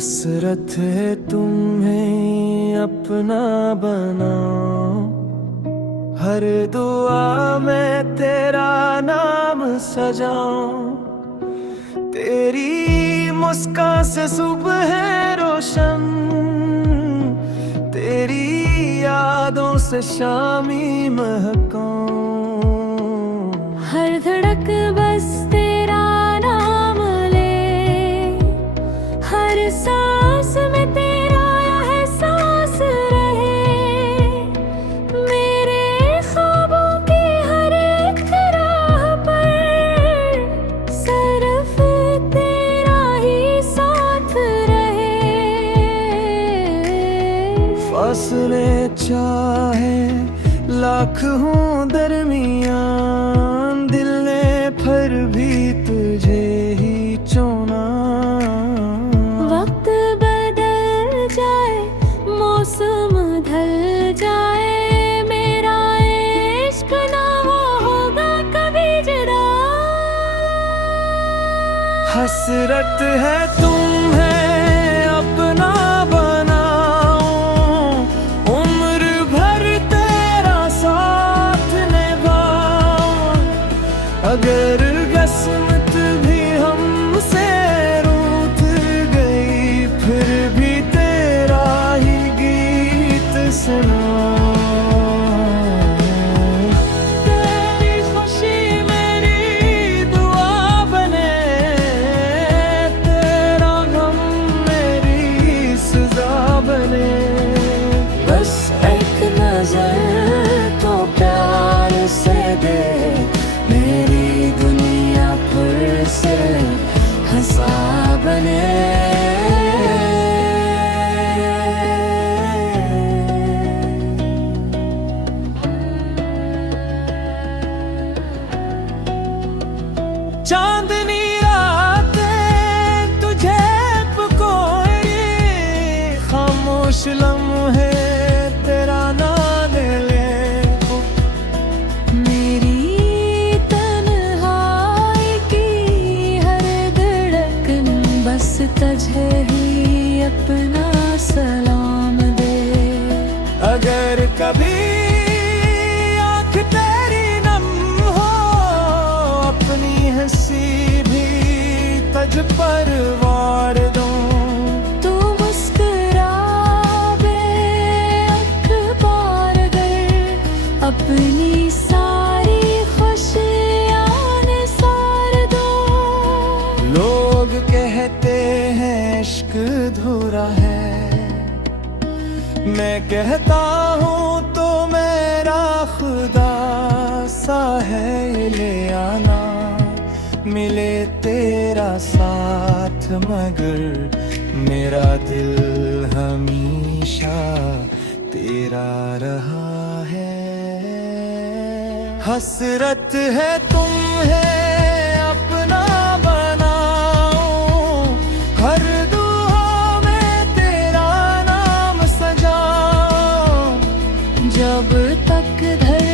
हसरत है तुम्हें अपना बनाओ, हर दुआ में तेरा नाम सजाऊं। तेरी मुस्कान से सुबह है रोशन, तेरी यादों से शामी महकाऊं। हर धड़क बस तेरा नाम ले, हर सांस में तेरा एहसास रहे। मेरे ख्वाबों की हर एक राह पर सिर्फ तेरा ही साथ रहे। फासले चाहे लाख हों दरमियान, दिल ने फिर भी तुझे ही चुना। वक्त बदल जाए, मौसम ढल जाए, मेरा इश्क ना होगा कभी जुदा। हसरत है तुम्हें अपना बनाओ, उम्र भर तेरा साथ निभाओ। अगर किस्मत भी हमसे रूठ गई, फिर भी तेरा ही गीत सुनाओ। तेरी खुशी मेरी दुआ बने, तेरा गम मेरी सजा बने। बस एक नजर तो प्यार से दे, मेरी दुनिया फिर से हंसा बने। चांदनी रातें तुझे पुकारे, खामोश लम्हे तेरा नाम ले। मेरी तन्हाई की हर धड़कन बस तुझे ही अपना सलाम दे। अगर कभी आँख तेरी नम हो, अपनी हंसी भी तुझ पर वार दूं। तू मुस्कुरा बे अखबार कर, अपनी सारी खुशियाँ निसार दो। लोग कहते हैं इश्क अधूरा है, मैं कहता हूँ तो मेरा खुदा सा है ले आना। मिले तेरा साथ मगर मेरा दिल हमेशा तेरा रहा है। हसरत है तुम्हें अपना बनाओ, हर दुआ में तेरा नाम सजाओ। जब तक धर